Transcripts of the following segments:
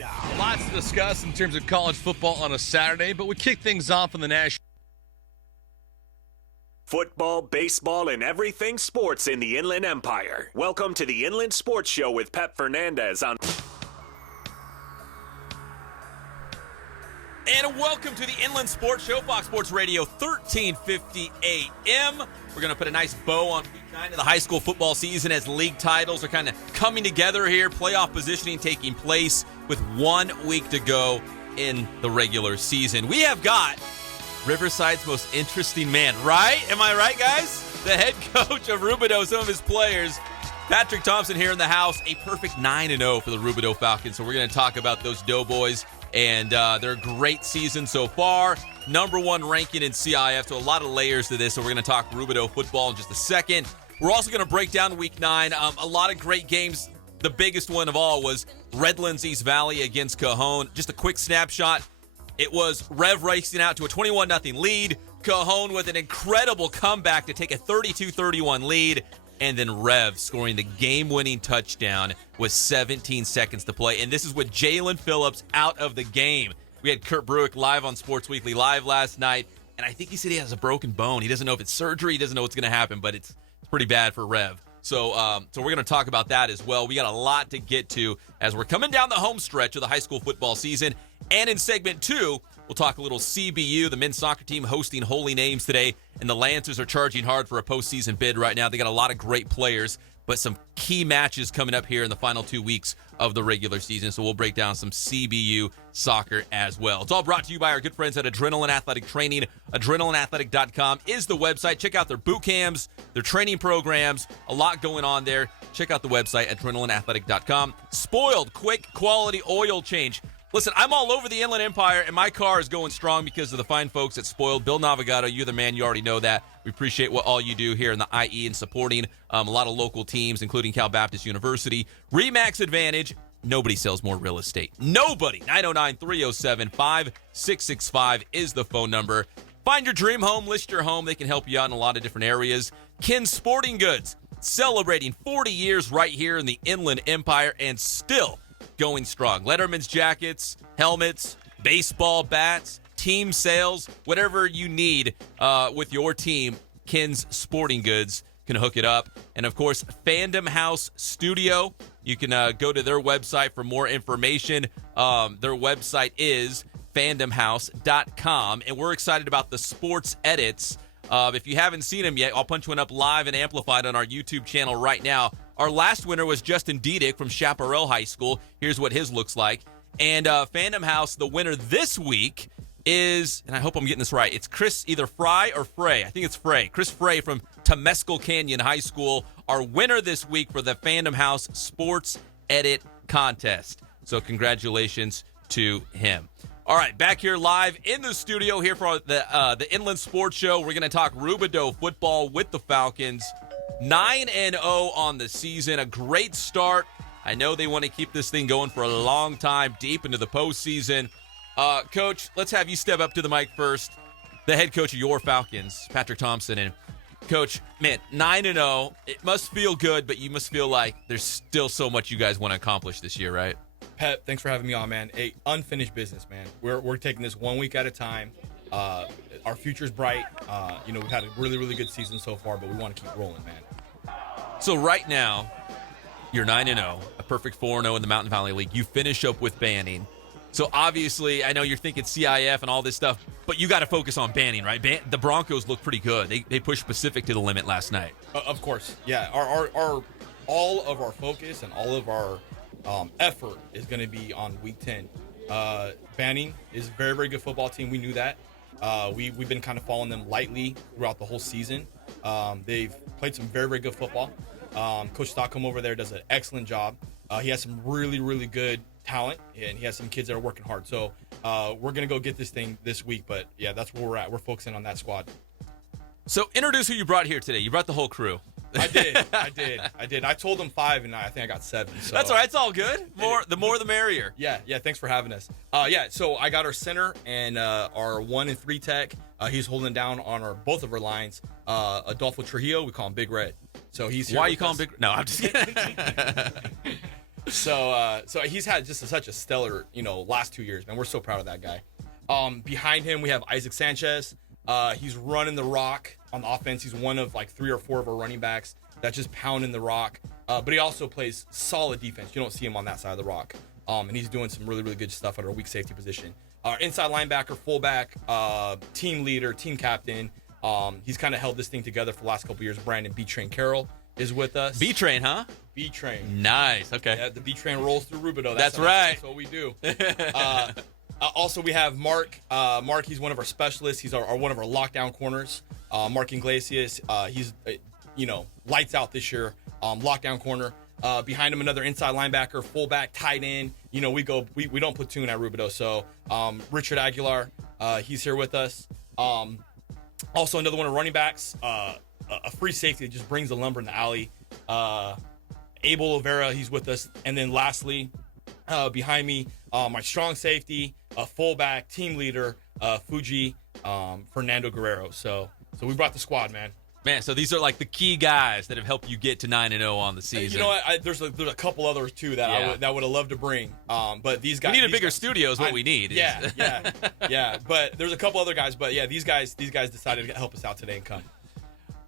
now. Lots to discuss in terms of college football on a Saturday, but we kick things off in the national. Football, baseball, and everything sports in the Inland Empire. Welcome to the Inland Sports Show with Pep Fernandez on... And welcome to the Inland Sports Show, Fox Sports Radio, 1350 AM. We're going to put a nice bow on week 9 of the high school football season as league titles are kind of coming together here. Playoff positioning taking place with 1 week to go in the regular season. We have got Riverside's most interesting man, right? Am I right, guys? The head coach of Rubidoux, some of his players, Patrick Thompson here in the house. A perfect 9-0 for the Rubidoux Falcons. So we're going to talk about those Doughboys and their great season so far. #1 ranking in CIF, so a lot of layers to this. So we're going to talk Rubidoux football in just a second. We're also going to break down week 9. A lot of great games. The biggest one of all was Redlands East Valley against Cajon. Just a quick snapshot. It was Rev racing out to a 21-0 lead. Cajon with an incredible comeback to take a 32-31 lead. And then Rev scoring the game-winning touchdown with 17 seconds to play. And this is with Jalen Phillips out of the game. We had Kurt Bruick live on Sports Weekly Live last night. And I think he said he has a broken bone. He doesn't know if it's surgery. He doesn't know what's going to happen. But it's pretty bad for Rev. So we're going to talk about that as well. We got a lot to get to as we're coming down the home stretch of the high school football season. And in segment 2, we'll talk a little CBU, the men's soccer team hosting Holy Names today. And the Lancers are charging hard for a postseason bid right now. They got a lot of great players, but some key matches coming up here in the final 2 weeks of the regular season. So we'll break down some CBU soccer as well. It's all brought to you by our good friends at Adrenaline Athletic Training. AdrenalineAthletic.com is the website. Check out their boot camps, their training programs, a lot going on there. Check out the website, AdrenalineAthletic.com. Spoiled, quick, quality oil change. Listen, I'm all over the Inland Empire, and my car is going strong because of the fine folks at Spoiled. Bill Navigato, you're the man. You already know that. We appreciate what all you do here in the IE and supporting a lot of local teams, including Cal Baptist University. RE/MAX Advantage. Nobody sells more real estate. Nobody. 909-307-5665 is the phone number. Find your dream home. List your home. They can help you out in a lot of different areas. Ken's Sporting Goods, celebrating 40 years right here in the Inland Empire and still going strong. Letterman's jackets, helmets, baseball bats, team sales, whatever you need with your team, Ken's Sporting Goods can hook it up. And, of course, Fandom House Studio. You can go to their website for more information. Their website is fandomhouse.com. And we're excited about the sports edits. If you haven't seen them yet, I'll punch one up live and amplified on our YouTube channel right now. Our last winner was Justin Diedick from Chaparral High School. Here's what his looks like. And Fandom House, the winner this week is, and I hope I'm getting this right, it's Chris, either Fry or Frey. I think it's Frey. Chris Frey from Temescal Canyon High School, our winner this week for the Fandom House Sports Edit Contest. So congratulations to him. All right, back here live in the studio here for the Inland Sports Show. We're going to talk Rubidoux football with the Falcons. 9-0 on the season, a great start. I know they want to keep this thing going for a long time, deep into the postseason. Coach, let's have you step up to the mic first. The head coach of your Falcons, Patrick Thompson. And Coach, man, 9-0, it must feel good, but you must feel like there's still so much you guys want to accomplish this year, right? Pep, thanks for having me on, man. Unfinished business, man. We're taking this 1 week at a time. Our future's bright. We've had a really, really good season so far, but we want to keep rolling, man. So right now, you're 9-0, a perfect 4-0 in the Mountain Valley League. You finish up with Banning. So obviously, I know you're thinking CIF and all this stuff, but you got to focus on Banning, right? The Broncos look pretty good. They pushed Pacific to the limit last night. Of course, yeah. Our all of our focus and all of our effort is going to be on Week 10. Banning is a very, very good football team. We knew that. We've been kind of following them lightly throughout the whole season. They've played some very, very good football. Coach Stockholm over there does an excellent job. He has some really, really good talent, and he has some kids that are working hard. So we're going to go get this thing this week. But, yeah, that's where we're at. We're focusing on that squad. So introduce who you brought here today. You brought the whole crew. I did. I told them 5, and I think I got 7. So. That's all right. It's all good. The more the merrier. Yeah. Thanks for having us. So I got our center and our 1 and 3 tech. He's holding down on both of our lines. Adolfo Trujillo, we call him Big Red. So he's here. Why you call him Big? No, I'm just kidding. So he's had just such a stellar, last 2 years, man. We're so proud of that guy. Behind him, we have Isaac Sanchez. He's running the rock on the offense. He's one of like 3 or 4 of our running backs that's just pounding the rock. But he also plays solid defense. You don't see him on that side of the rock. And he's doing some really, really good stuff at our weak safety position. Our inside linebacker, fullback, team leader, team captain. He's kind of held this thing together for the last couple of years. Brandon B-Train Carroll is with us. B-Train, huh? B-Train. Nice. Okay. Yeah, the B-Train rolls through Rubidoux. That's right. That's what we do. Also, we have Mark. Mark, he's one of our specialists. He's one of our lockdown corners. Mark Iglesias. He's, lights out this year. Lockdown corner. Behind him, another inside linebacker, fullback, tight end. We don't platoon at Rubidoux. So Richard Aguilar, he's here with us. Also, another one of running backs, a free safety that just brings the lumber in the alley. Abel Olvera, he's with us. And then lastly, behind me, my strong safety, a fullback, team leader, Fuji, Fernando Guerrero. So we brought the squad, man. Man, so these are like the key guys that have helped you get to 9-0 on the season. You know what? There's a couple others too that I would have loved to bring. But these guys, we need a bigger studio is what we need. Yeah. But there's a couple other guys. But yeah, these guys decided to help us out today and come.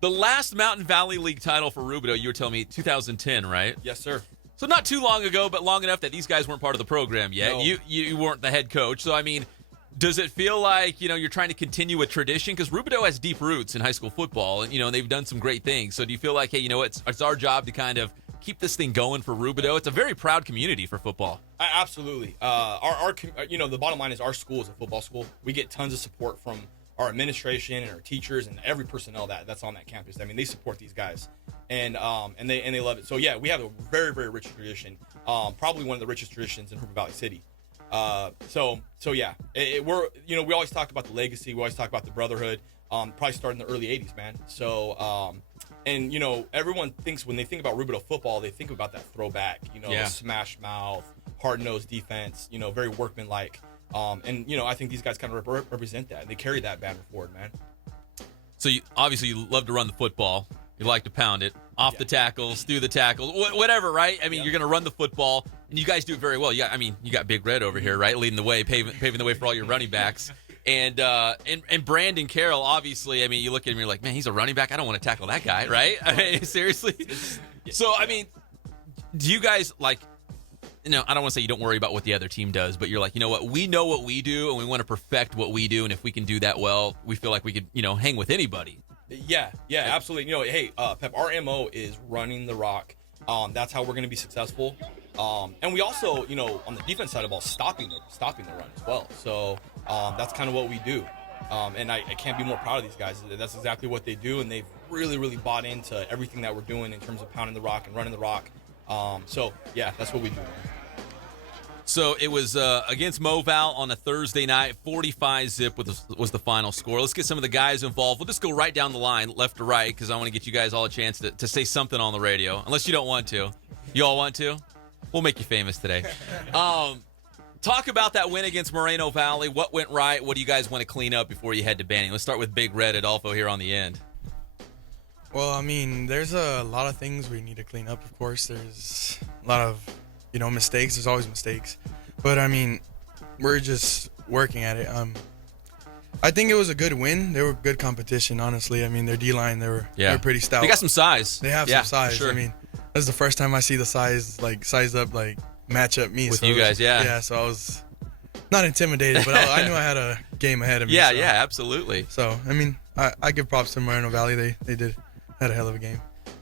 The last Mountain Valley League title for Rubidoux, you were telling me 2010, right? Yes, sir. So not too long ago, but long enough that these guys weren't part of the program yet. No. You weren't the head coach. So I mean, does it feel like, you're trying to continue a tradition? Because Rubidoux has deep roots in high school football, and, they've done some great things. So do you feel like, hey, it's our job to kind of keep this thing going for Rubidoux? It's a very proud community for football. Absolutely. The bottom line is our school is a football school. We get tons of support from our administration and our teachers and every personnel that's on that campus. I mean, they support these guys, and they love it. So yeah, we have a very, very rich tradition. Probably one of the richest traditions in Rubidoux Valley City. So yeah, we always talk about the legacy. We always talk about the brotherhood. Probably started in the early 80s, man. So, everyone thinks when they think about Rubidoux football, they think about that throwback, smash mouth, hard-nosed defense, very workmanlike. I think these guys kind of represent that. They carry that banner forward, man. So you love to run the football. You like to pound it off the tackles, through the tackles, whatever, right? I mean, you're going to run the football, and you guys do it very well. You got Big Red over here, right, leading the way, paving the way for all your running backs. And Brandon Carroll, obviously, I mean, you look at him, you're like, man, he's a running back. I don't want to tackle that guy, right? I mean, seriously. So, I mean, do you guys I don't want to say you don't worry about what the other team does, but you're like, you know what? We know what we do, and we want to perfect what we do. And if we can do that well, we feel like we could, hang with anybody. Yeah, absolutely. Hey, Pep, our MO is running the rock. That's how we're going to be successful. And we also, on the defense side of the ball, stopping the run as well. So that's kind of what we do. And I can't be more proud of these guys. That's exactly what they do, and they've really, really bought into everything that we're doing in terms of pounding the rock and running the rock. So yeah, that's what we do. So it was against Moval on a Thursday night. 45-zip was the final score. Let's get some of the guys involved. We'll just go right down the line, left to right, because I want to get you guys all a chance to say something on the radio. Unless you don't want to. You all want to? We'll make you famous today. Talk about that win against Moreno Valley. What went right? What do you guys want to clean up before you head to Banning? Let's start with Big Red Adolfo here on the end. Well, I mean, there's a lot of things we need to clean up, of course. There's a lot of, mistakes. There's always mistakes. But, I mean, we're just working at it. I think it was a good win. They were good competition, honestly. I mean, their D-line, they were pretty stout. They got some size. They have some size. Sure. I mean, this is the first time I see the sized up, match up me. With you guys, yeah. Yeah, so I was not intimidated, but I knew I had a game ahead of me. Yeah, absolutely. So, I mean, I give props to Moreno Valley. They had a hell of a game.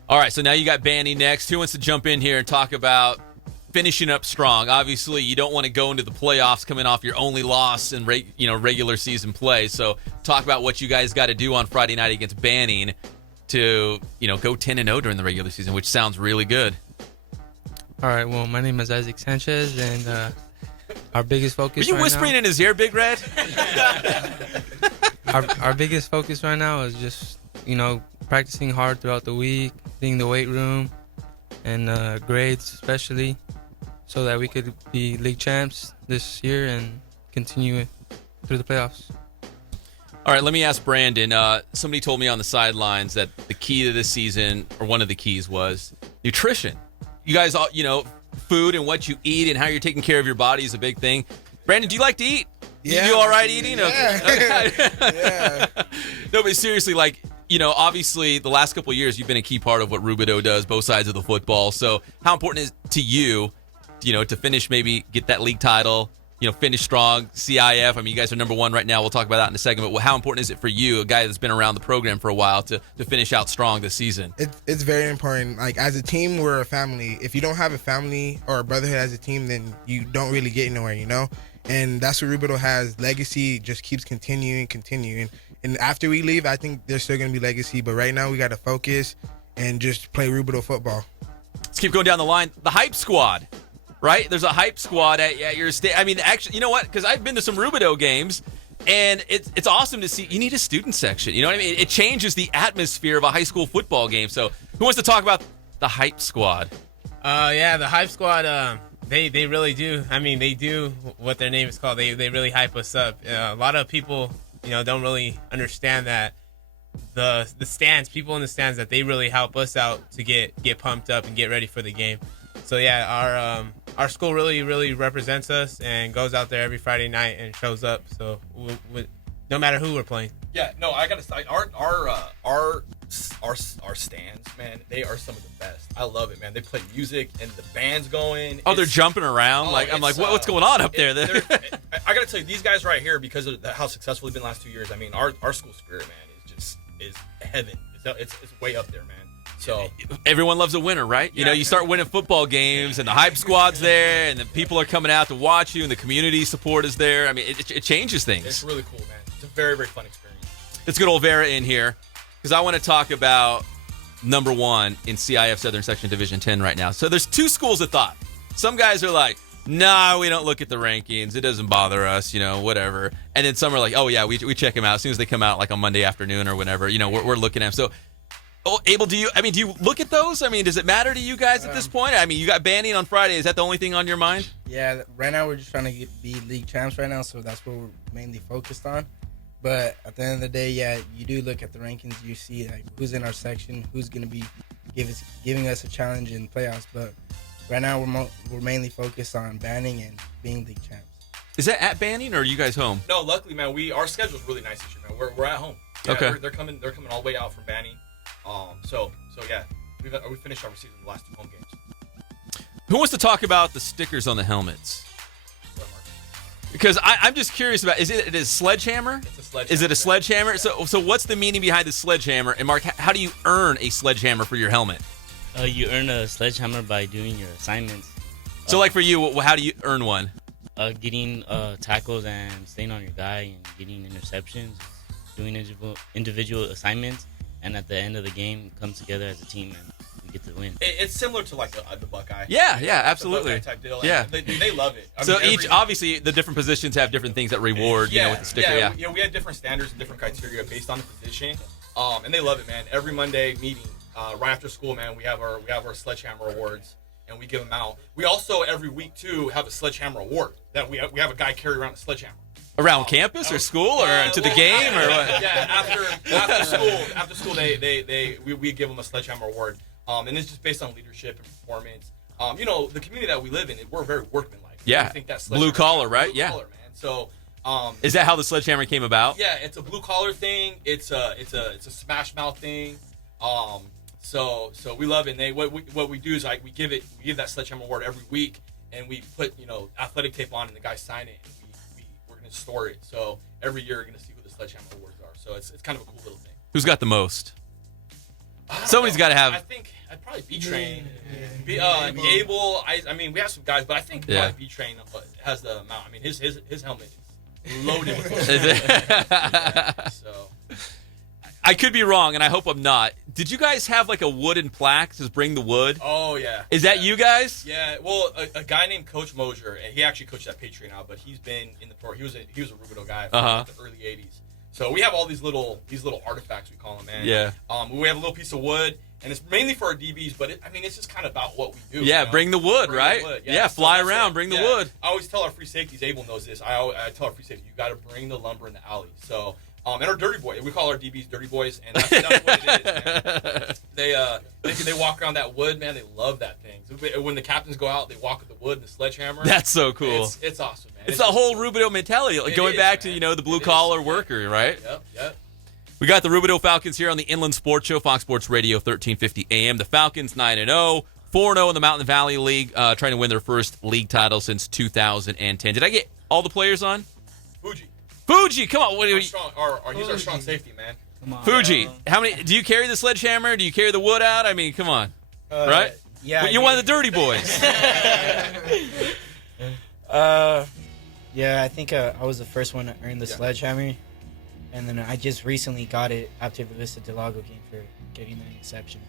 All right, so now you got Banny next. Who wants to jump in here and talk about finishing up strong? Obviously, you don't want to go into the playoffs coming off your only loss in regular season play. So talk about what you guys got to do on Friday night against Banning to go 10-0 during the regular season, which sounds really good. All right, well, my name is Isaac Sanchez, and our biggest focus Were you whispering in his ear, Big Red? Our biggest focus right now is just, practicing hard throughout the week, hitting the weight room, and grades especially, so that we could be league champs this year and continue through the playoffs. All right, let me ask Brandon. Somebody told me on the sidelines that the key to this season, or one of the keys, was nutrition. You guys all, food and what you eat and how you're taking care of your body is a big thing. Brandon, do you like to eat? Yeah. You all right eating? Yeah. Okay. Yeah. No, but seriously, like, obviously the last couple of years you've been a key part of what Rubidoux does, both sides of the football. So how important is it to you, to finish, maybe get that league title, finish strong, CIF? I mean, you guys are number one right now. We'll talk about that in a second. But how important is it for you, a guy that's been around the program for a while, to finish out strong this season? It's very important. Like, as a team, we're a family. If you don't have a family or a brotherhood as a team, then you don't really get anywhere, And that's what Rubidoux has. Legacy just keeps continuing. And after we leave, I think there's still going to be legacy. But right now, we got to focus and just play Rubidoux football. Let's keep going down the line. The hype squad, right? There's a hype squad at your state. I mean, actually, you know what? Because I've been to some Rubidoux games, and it's awesome to see. You need a student section. You know what I mean? It changes the atmosphere of a high school football game. So who wants to talk about the hype squad? Yeah, the hype squad, they really do. I mean, they do what their name is called. They really hype us up. A lot of people, don't really understand that the stands, people in the stands, that they really help us out to get pumped up and get ready for the game. So yeah, our school really represents us and goes out there every Friday night and shows up. So no matter who we're playing. Yeah, no, I gotta say, our stands, man, they are some of the best. I love it, man. They play music and the band's going. Oh, they're jumping around. I'm like, what's going on up there? I gotta tell you, these guys right here, because of how successful they've been the last 2 years. I mean, our school spirit, man, is heaven. It's way up there, man. So everyone loves a winner, right? You start winning football games, and the hype squad's there, and the people are coming out to watch you, and the community support is there. I mean, it changes things. It's really cool, man. It's a very, very fun experience. Let's get old Vera in here, because I want to talk about number one in CIF Southern Section Division 10 right now. So there's two schools of thought. Some guys are like, nah, we don't look at the rankings. It doesn't bother us, whatever. And then some are like, oh, yeah, we check them out. As soon as they come out, like on Monday afternoon or whenever, we're looking at them. So, Abel, do you look at those? I mean, does it matter to you guys at this point? I mean, you got Banning on Friday. Is that the only thing on your mind? Yeah, right now we're just trying to be league champs right now, so that's what we're mainly focused on. But at the end of the day, yeah, you do look at the rankings. You see like who's in our section, who's going to be giving us a challenge in playoffs. But right now we're mainly focused on Banning and being league champs. Is that at Banning, or are you guys home? No, luckily, man, our schedule's really nice this year, man. We're at home. Yeah, okay. They're coming all the way out from Banning. So yeah, we finished our season the last 2 home games. Who wants to talk about the stickers on the helmets? Because I'm just curious about, is it a sledgehammer? It's a sledgehammer. Is it a sledgehammer? Yeah. So what's the meaning behind the sledgehammer? And Mark, how do you earn a sledgehammer for your helmet? You earn a sledgehammer by doing your assignments. So like for you, how do you earn one? Getting tackles and staying on your guy and getting interceptions, doing individual assignments, and at the end of the game, come together as a team and we get to win. It's similar to like the Buckeye. Yeah, absolutely. The Buckeye type deal. Yeah, they love it. So obviously the different positions have different things that reward, with the sticker. Yeah. We have different standards and different criteria based on the position, and they love it, man. Every Monday meeting, right after school, man, we have our Sledgehammer Awards, and we give them out. We also every week too have a Sledgehammer Award that we have a guy carry around a sledgehammer. Around campus or school or to the game or what? Yeah, after school we give them a Sledgehammer Award, and it's just based on leadership and performance. The community that we live in, we're very workmanlike. Yeah, I think that's blue collar, right? Blue collar, man. So, is that how the sledgehammer came about? Yeah, it's a blue collar thing. It's a smash mouth thing. So we love it. And what we do is like we give that Sledgehammer Award every week, and we put athletic tape on, and the guys sign it, and we're gonna store it. So every year you're gonna see who the Sledgehammer Awards are. So it's kind of a cool little thing. Who's got the most? Somebody's got to have. I think I'd probably B-Train. Abel. I mean, we have some guys, but I think probably B-Train has the amount. I mean, his helmet is loaded with so. I could be wrong, and I hope I'm not. Did you guys have like a wooden plaque? Says "Bring the wood." Oh yeah. Is that you guys? Yeah. Well, a guy named Coach Mosier, and he actually coached at Patriot now, but he's been in the pro. He was a Rubidoux guy from the early '80s. So we have all these little artifacts, we call them, man. Yeah. We have a little piece of wood, And it's mainly for our DBs, but it's just kind of about what we do. Yeah, bring the wood, right? Yeah, fly around, bring the wood. I always tell our free safeties, Abel knows this. I tell our free safety, you got to bring the lumber in the alley. So, and our dirty boy, we call our DBs dirty boys, and that's what it is, man. They walk around that wood, man. They love that thing. So when the captains go out, they walk with the wood and the sledgehammer. That's so cool. It's awesome, man. It's the whole Rubidoux mentality, going back to the blue collar worker, right? Yep. We got the Rubidoux Falcons here on the Inland Sports Show, Fox Sports Radio, 1350 AM. The Falcons 9-0, 4-0 in the Mountain Valley League, trying to win their first league title since 2010. Did I get all the players on? Fuji, come on. He's our strong safety, man. Come on, Fuji, bro. how many? Do you carry the sledgehammer? Do you carry the wood out? I mean, come on, right? Yeah. You're one of the dirty boys. Yeah, I think I was the first one to earn the sledgehammer, and then I just recently got it after the Vista Del Lago game for getting the interception.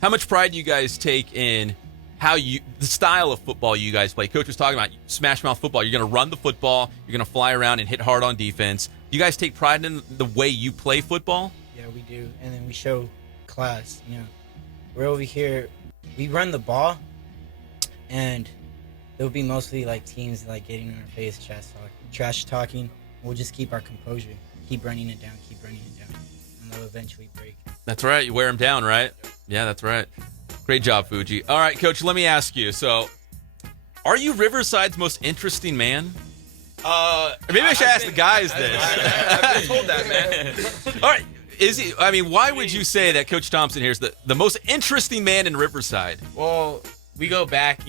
How much pride do you guys take in the style of football you guys play? Coach was talking about smash mouth football. You're going to run the football. You're going to fly around and hit hard on defense. Do you guys take pride in the way you play football? Yeah, we do, and then we show class. We're over here. We run the ball, and it'll be mostly like teams like getting in our face, trash talking. We'll just keep our composure, keep running it down, and they'll eventually break. That's right. You wear them down, right? Yeah, that's right. Great job, Fuji. All right, Coach, let me ask you. So, are you Riverside's most interesting man? Maybe I should ask the guys this. I've been told that, man. All right. Is he? I mean, why would you say that Coach Thompson here is the most interesting man in Riverside? Well, we go back.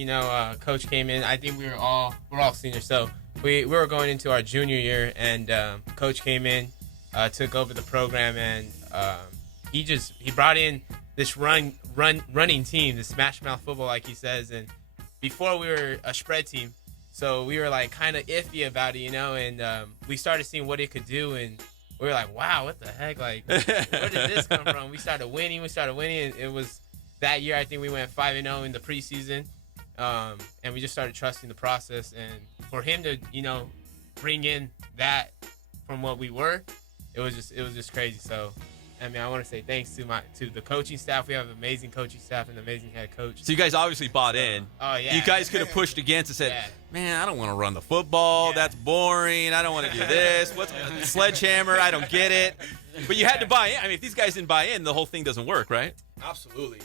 Coach came in. I think we're all seniors, so we were going into our junior year, and Coach came in, took over the program, and he brought in this running team, this smash mouth football, like he says. And before we were a spread team, so we were like kind of iffy about it, and we started seeing what it could do, and we were like, wow, what the heck? Like, where did this come from? We started winning, and it was that year, I think we went 5-0 in the preseason, and we just started trusting the process. And for him to, bring in that from what we were, it was just crazy. So, I want to say thanks to the coaching staff. We have an amazing coaching staff and an amazing head coach. So you guys obviously bought in. Oh, yeah. You guys could have pushed against and said, man, I don't want to run the football. That's boring. I don't want to do this. What's sledgehammer? I don't get it. But you had to buy in. I mean, if these guys didn't buy in, the whole thing doesn't work, right? Absolutely.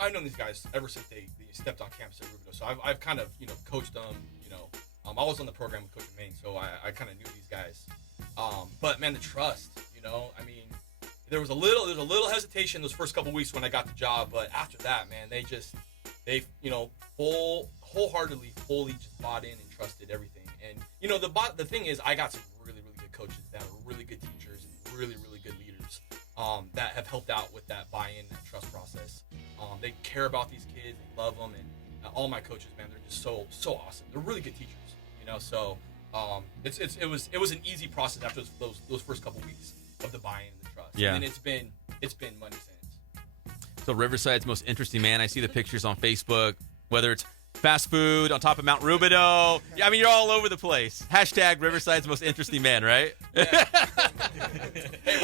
I've known these guys ever since they stepped on campus at Rubidoux. So I've kind of, coached them, I was on the program with Coach Maine, so I kind of knew these guys. But man, the trust, there was a little hesitation those first couple weeks when I got the job, but after that, man, they wholeheartedly, fully just bought in and trusted everything. And the thing is, I got some really, really good coaches that are really good teachers and really, really good leaders that have helped out with that buy-in, that trust process. They care about these kids, they love them, and all my coaches, man, they're just so awesome. They're really good teachers, So it was an easy process after those first couple weeks of the buy-in and the trust. Yeah. And it's been money since. So Riverside's most interesting man. I see the pictures on Facebook, whether it's fast food on top of Mount Rubidoux. Yeah, I mean, you're all over the place. #, Riverside's most interesting man, right? Hey, man,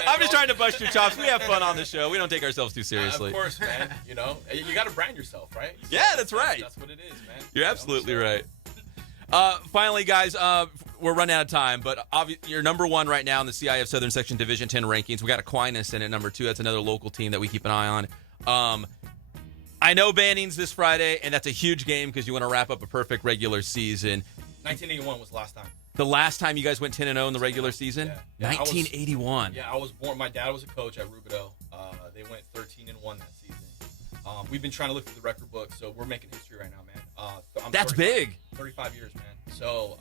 I'm just trying to bust your chops. We have fun on the show. We don't take ourselves too seriously. Of course, man. You got to brand yourself, right? Yeah, that's right. That's what it is, man. You're absolutely right. Finally, guys, we're running out of time, but you're number one right now in the CIF Southern Section Division 10 rankings. We got Aquinas in at number 2. That's another local team that we keep an eye on. I know Banning's this Friday, and that's a huge game because you want to wrap up a perfect regular season. 1981 was the last time. The last time you guys went 10-0 in the regular season? Yeah. 1981. I was born. My dad was a coach at Rubidoux. They went 13-1 that season. We've been trying to look through the record book, so we're making history right now, man. That's big. 35 years, man. So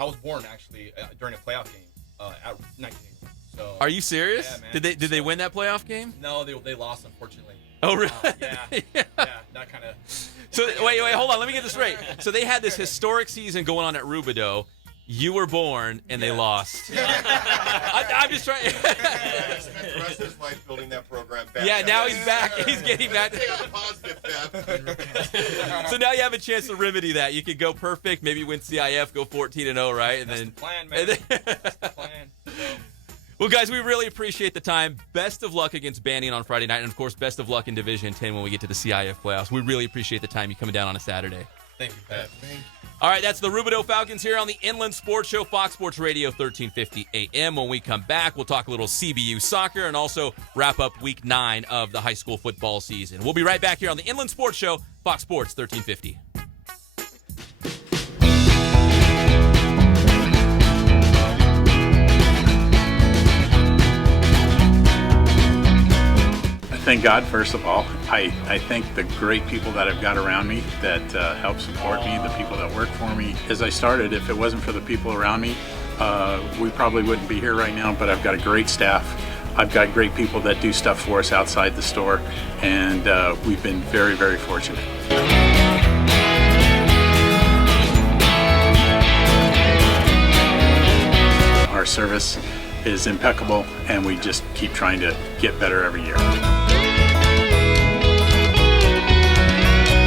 I was born actually during a playoff game at 1981. So are you serious? Yeah, man. Did they win that playoff game? No, they lost, unfortunately. Oh, really? Yeah, that kind of. So wait, hold on. Let me get this straight. So they had this historic season going on at Rubidoux. You were born, and they lost. I'm just trying. The rest of his life building that program back. Yeah, now he's back. He's getting back. So now you have a chance to remedy that. You could go perfect, maybe win CIF, go 14-0, right? That's the plan, man. That's the plan. So. Well, guys, we really appreciate the time. Best of luck against Banning on Friday night. And, of course, best of luck in Division 10 when we get to the CIF playoffs. We really appreciate the time you coming down on a Saturday. Thank you, Pat. All right, that's the Rubidoux Falcons here on the Inland Sports Show, Fox Sports Radio, 1350 AM. When we come back, we'll talk a little CBU soccer and also wrap up Week 9 of the high school football season. We'll be right back here on the Inland Sports Show, Fox Sports 1350. Thank God, first of all. I thank the great people that I've got around me that help support me, the people that work for me. As I started, if it wasn't for the people around me, we probably wouldn't be here right now, but I've got a great staff. I've got great people that do stuff for us outside the store, and we've been very, very fortunate. Our service is impeccable, and we just keep trying to get better every year.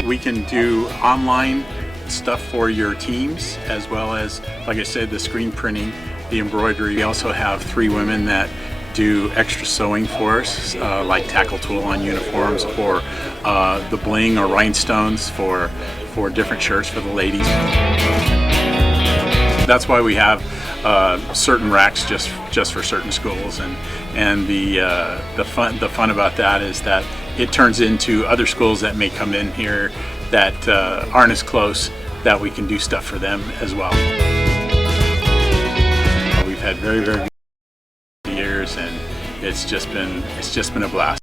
We can do online stuff for your teams, as well as, like I said, the screen printing, the embroidery. We also have 3 women that do extra sewing for us, like tackle tool on uniforms, or the bling or rhinestones for different shirts for the ladies. That's why we have certain racks just for certain schools, and the fun about that is that it turns into other schools that may come in here that aren't as close, that we can do stuff for them as well. We've had very, very good years, and it's just been a blast.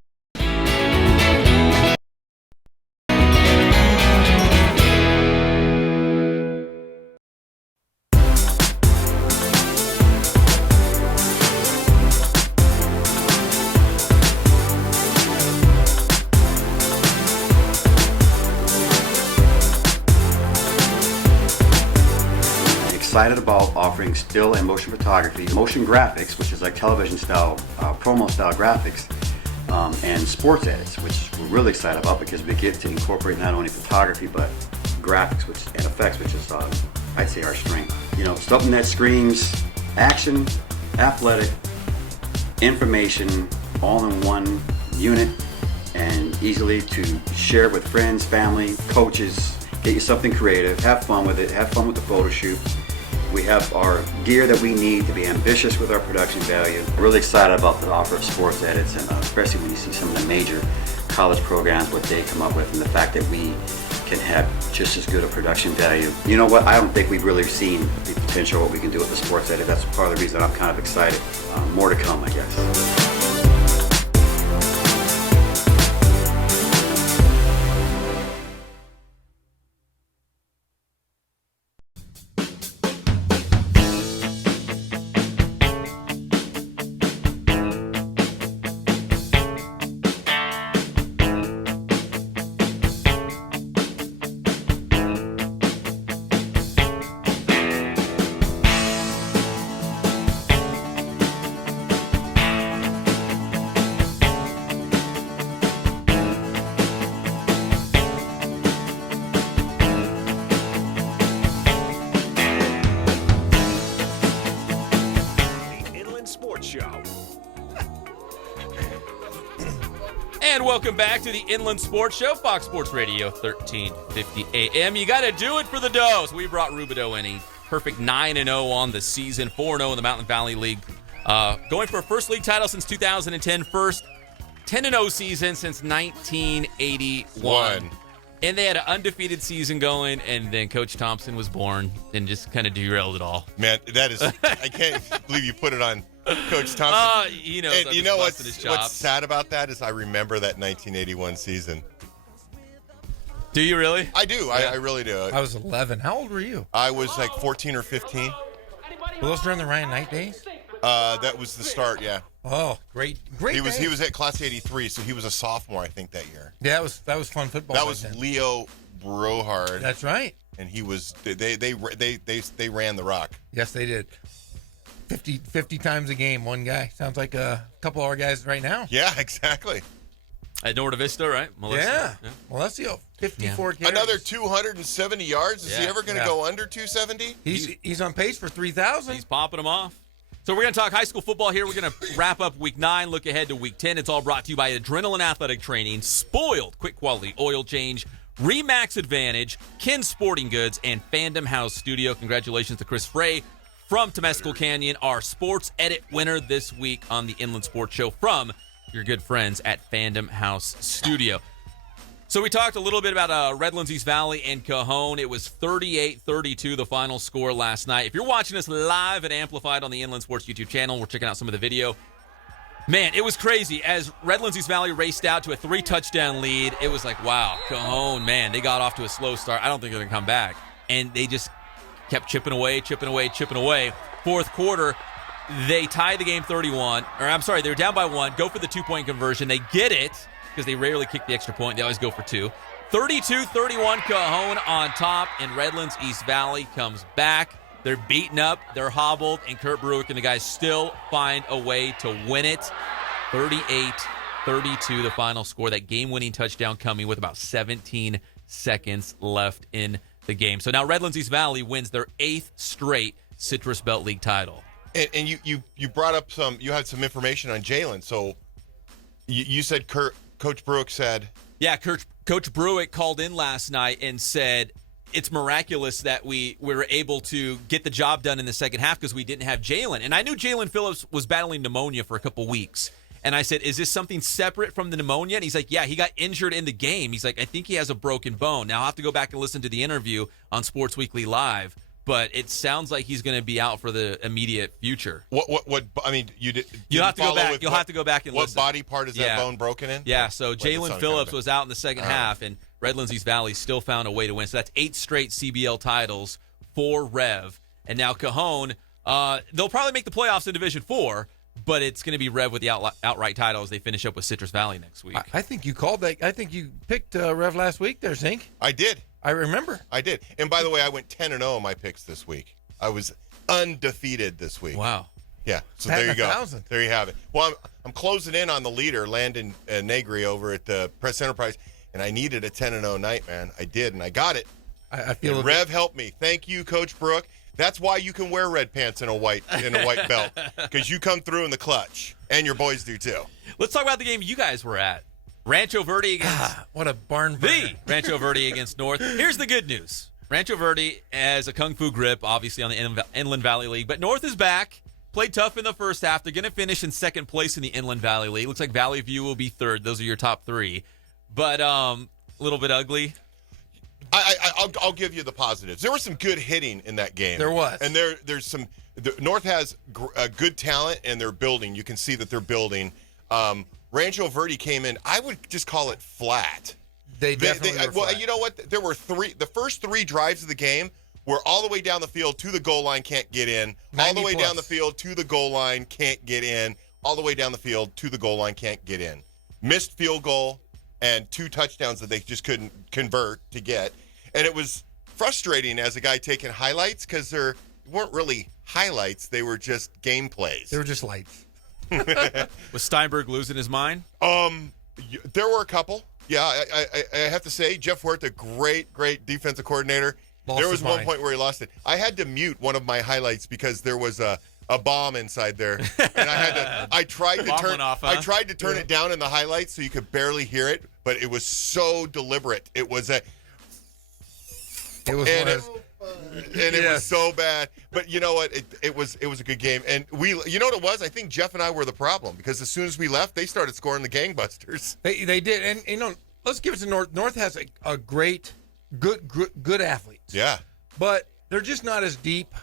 Excited about offering still and motion photography, motion graphics, which is like television style, promo style graphics, and sports edits, which we're really excited about because we get to incorporate not only photography but graphics and effects, which is I'd say our strength. You know, something that screams action, athletic, information, all in one unit, and easily to share with friends, family, coaches. Get you something creative, have fun with it, have fun with the photo shoot. We have our gear that we need to be ambitious with our production value. Really excited about the offer of sports edits, and especially when you see some of the major college programs, what they come up with, and the fact that we can have just as good a production value. You know what, I don't think we've really seen the potential of what we can do with the sports edit. That's part of the reason I'm kind of excited. More to come, I guess. And welcome back to the Inland Sports Show, Fox Sports Radio, 1350 AM. You got to do it for the Does. We brought Rubidoux in a perfect 9-0 on the season, 4-0 in the Mountain Valley League. Going for a first league title since 2010, first 10-0 season since 1981. And they had an undefeated season going, and then Coach Thompson was born and just kind of derailed it all. Man, that is, I can't believe you put it on Coach Thompson. He knows. And you know what's sad about that is I remember that 1981 season. Do you really? I do. Yeah. I really do. I was 11. How old were you? I was like 14 or 15. Were those during the Ryan Knight days? That was the start, yeah. Oh, great He was at class 83, so he was a sophomore, I think, that year. Yeah, that was fun football. That was Leo Brohard. That's right. And he was they ran the rock. Yes, they did. 50 times a game, one guy. Sounds like a couple of our guys right now. Yeah, exactly. At Norte Vista, right? Yeah. Melissio, 54 carries. Another 270 yards. Is he ever going to go under 270? He's on pace for 3,000. He's popping them off. So we're going to talk high school football here. We're going to wrap up Week 9, look ahead to Week 10. It's all brought to you by Adrenaline Athletic Training, Spoiled Quick Quality Oil Change, Remax Advantage, Ken Sporting Goods, and Fandom House Studio. Congratulations to Chris Frey from Temescal Canyon, our Sports Edit winner this week on the Inland Sports Show from your good friends at Fandom House Studio. So we talked a little bit about Redlands East Valley and Cajon. It was 38-32, the final score last night. If you're watching us live and amplified on the Inland Sports YouTube channel, we're checking out some of the video. Man, it was crazy. As Redlands East Valley raced out to a 3-touchdown lead, it was like, wow, Cajon, man, they got off to a slow start. I don't think they're going to come back. And they just kept chipping away. Fourth quarter, they tied the game 31. They were down by 1, go for the 2-point conversion. They get it, because they rarely kick the extra point. They always go for 2. 32-31, Cajon on top, and Redlands East Valley comes back. They're beaten up, they're hobbled, and Kurt Bruick and the guys still find a way to win it. 38-32, the final score. That game-winning touchdown coming with about 17 seconds left in the game. So now Redlands East Valley wins their 8th straight Citrus Belt League title. And you brought up you had some information on Jalen. So you said Coach Bruick said... Yeah, Coach Bruick called in last night and said it's miraculous that we were able to get the job done in the second half because we didn't have Jalen. And I knew Jalen Phillips was battling pneumonia for a couple weeks. And I said, is this something separate from the pneumonia? And he's like, yeah, he got injured in the game. He's like, I think he has a broken bone. Now, I'll have to go back and listen to the interview on Sports Weekly Live. But it sounds like he's going to be out for the immediate future. What I mean, you'll have to go back. You'll have to go back and listen. What body part is that bone broken in? Yeah, so Jalen Phillips was out in the second half, and Redlands East Valley still found a way to win. So that's 8 straight CBL titles for Rev. And now Cajon, they'll probably make the playoffs in Division 4, but it's going to be Rev with the outright title as they finish up with Citrus Valley next week. I think you called that. I think you picked Rev last week there, Zink. I did. I remember. I did. And by the way, I went 10-0 in my picks this week. I was undefeated this week. Wow. Yeah. So there you go. There you have it. Well, I'm closing in on the leader, Landon Negri, over at the Press Enterprise, and I needed a 10-0 night, man. I did, and I got it. I feel Rev helped me. Thank you, Coach Bruick. That's why you can wear red pants and a white belt, because you come through in the clutch, and your boys do too. Let's talk about the game you guys were at. Rancho Verde against what a barn burner. Rancho Verde against North. Here's the good news. Rancho Verde has a kung fu grip, obviously, on the Inland Valley League, but North is back. Played tough in the first half. They're going to finish in second place in the Inland Valley League. Looks like Valley View will be third. Those are your top 3. But a little bit ugly. I'll give you the positives. There was some good hitting in that game. There was. And there's some – North has good talent, and they're building. You can see that they're building. Rancho Verde came in, I would just call it flat. They definitely were flat. Well, you know what? There were the first 3 drives of the game were all the way down the field to the goal line, can't get in. All the way down the field to the goal line, can't get in. All the way down the field to the goal line, can't get in. Missed field goal and 2 touchdowns that they just couldn't convert to get. And it was frustrating as a guy taking highlights because they weren't really highlights. They were just game plays. They were just lights. Was Steinberg losing his mind? There were a couple. Yeah, I have to say, Jeff Huerta, great defensive coordinator. There was one point where he lost it. I had to mute one of my highlights because there was a bomb inside there, and I tried to turn it down in the highlights so you could barely hear it, but it was so deliberate. It was was so bad. But you know what? It was a good game. And you know what it was? I think Jeff and I were the problem because as soon as we left, they started scoring the gangbusters. They did. And you know, let's give it to North. North has a great, good athletes. Yeah. But they're just not as deep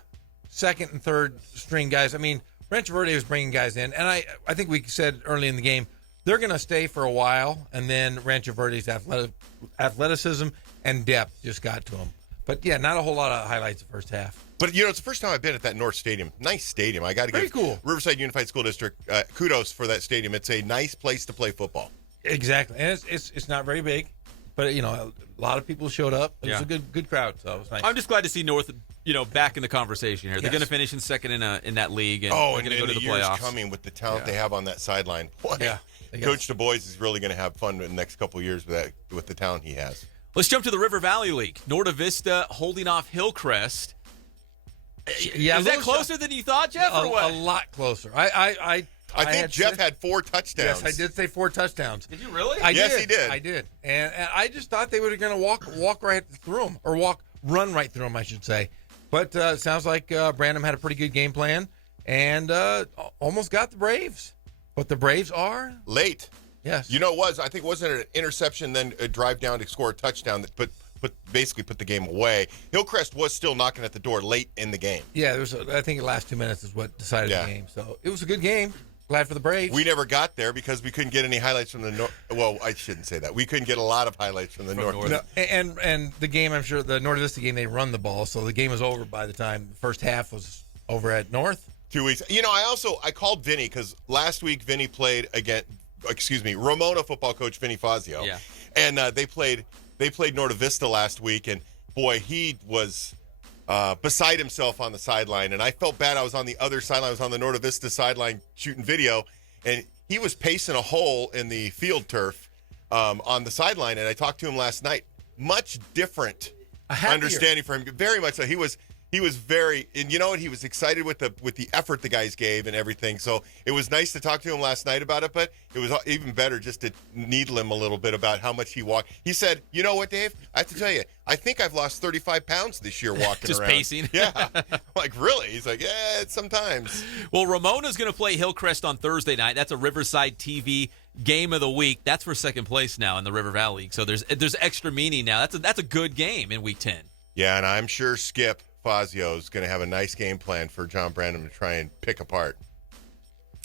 second and third string guys. I mean, Rancho Verde was bringing guys in, and I think we said early in the game they're going to stay for a while, and then Rancho Verde's athleticism and depth just got to them. But, yeah, not a whole lot of highlights the first half. But, you know, it's the first time I've been at that North Stadium. Nice stadium. I got to give cool. Riverside Unified School District kudos for that stadium. It's a nice place to play football. Exactly. And it's not very big, but, you know, a lot of people showed up. It was a good crowd, so it was nice. I'm just glad to see North, you know, back in the conversation here. They're going to finish in second in that league, and they're going to go to the playoffs. Coming with the talent they have on that sideline. Boy, Coach Du Bois is really going to have fun in the next couple of years with the talent he has. Let's jump to the River Valley League. Norta Vista holding off Hillcrest. Yeah, is that closer than you thought, Geoff, or what? A lot closer. I think Geoff had 4 touchdowns. Yes, I did say 4 touchdowns. Did you really? Yes, he did. I did. And I just thought they were going to walk right through them, or run right through them, I should say. But it sounds like Branham had a pretty good game plan and almost got the Braves. But the Braves are late. Yes. You know, I think wasn't it an interception, then a drive down to score a touchdown that basically put the game away. Hillcrest was still knocking at the door late in the game. Yeah, I think the last 2 minutes is what decided the game. So it was a good game. Glad for the Braves. We never got there because we couldn't get any highlights from the north. Well, I shouldn't say that. We couldn't get a lot of highlights from the north. No, and the game, I'm sure, the North Vista game, they run the ball, so the game was over by the time the first half was over at North. 2 weeks. You know, I called Vinny because last week Vinny played Ramona football coach Vinny Fazio. Yeah. And they played North Vista last week, and boy, he was beside himself on the sideline, and I felt bad. I was on the other sideline. I was on the North Vista sideline shooting video, and he was pacing a hole in the field turf on the sideline, and I talked to him last night. Much different understanding for him. Very much so. He was very, and you know what? He was excited with the effort the guys gave and everything. So it was nice to talk to him last night about it, but it was even better just to needle him a little bit about how much he walked. He said, "You know what, Dave? I have to tell you, I think I've lost 35 pounds this year walking just around." Pacing. Yeah. Like, really? He's like, yeah, sometimes. Well, Ramona's going to play Hillcrest on Thursday night. That's a Riverside TV game of the week. That's for second place now in the River Valley League. So there's extra meaning now. That's a good game in Week 10. Yeah, and I'm sure Skip Fazio is going to have a nice game plan for John Branham to try and pick apart.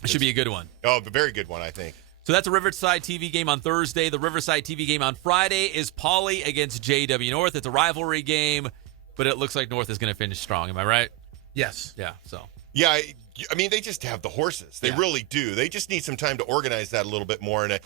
It should be a good one. Oh, a very good one, I think. So that's a Riverside TV game on Thursday. The Riverside TV game on Friday is Pauley against JW North. It's a rivalry game, but it looks like North is going to finish strong. Am I right? Yes. Yeah, so. Yeah, I mean, they just have the horses. They really do. They just need some time to organize that a little bit more, and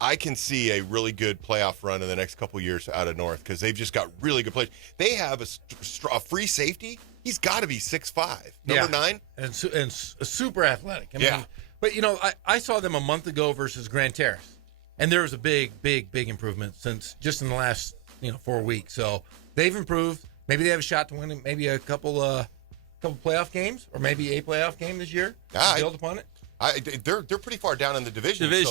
I can see a really good playoff run in the next couple of years out of North because they've just got really good players. They have a free safety. He's got to be 6'5", number 9. And super athletic. I mean, but, you know, I saw them a month ago versus Grand Terrace, and there was a big improvement since just in the last 4 weeks. So they've improved. Maybe they have a shot to win maybe a couple playoff games or maybe a playoff game this year. Build upon it. They're pretty far down in the division. So they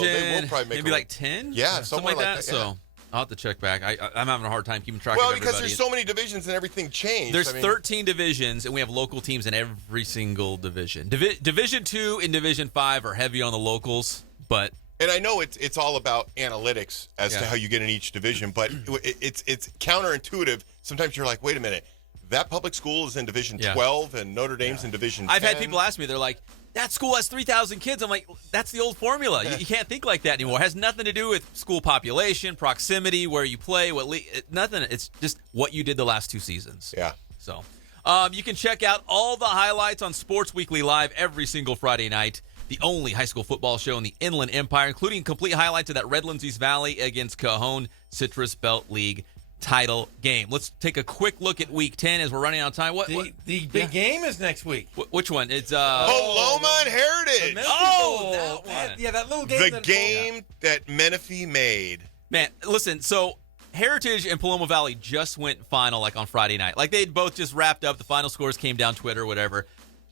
will probably make maybe like 10? Yeah, something like that. Yeah. So I'll have to check back. I'm having a hard time keeping track of everybody. Well, because there's so many divisions and everything changed. There's 13 divisions, and we have local teams in every single division. Division 2 and Division 5 are heavy on the locals, but... And I know it's all about analytics as to how you get in each division, but it's counterintuitive. Sometimes you're like, wait a minute, that public school is in Division 12 and Notre Dame's in Division 10. I've had people ask me, they're like, that school has 3,000 kids. I'm like, that's the old formula. You can't think like that anymore. It has nothing to do with school population, proximity, where you play, nothing. It's just what you did the last 2 seasons. Yeah. So you can check out all the highlights on Sports Weekly Live every single Friday night. The only high school football show in the Inland Empire, including complete highlights of that Redlands East Valley against Cajon Citrus Belt League title game. Let's take a quick look at Week 10 as we're running out of time. The big game is next week. Which one? It's Loma and Heritage. That one. Yeah, that little game. The game that Menifee made. Man, listen, so Heritage and Paloma Valley just went final on Friday night. They'd both just wrapped up. The final scores came down Twitter, whatever.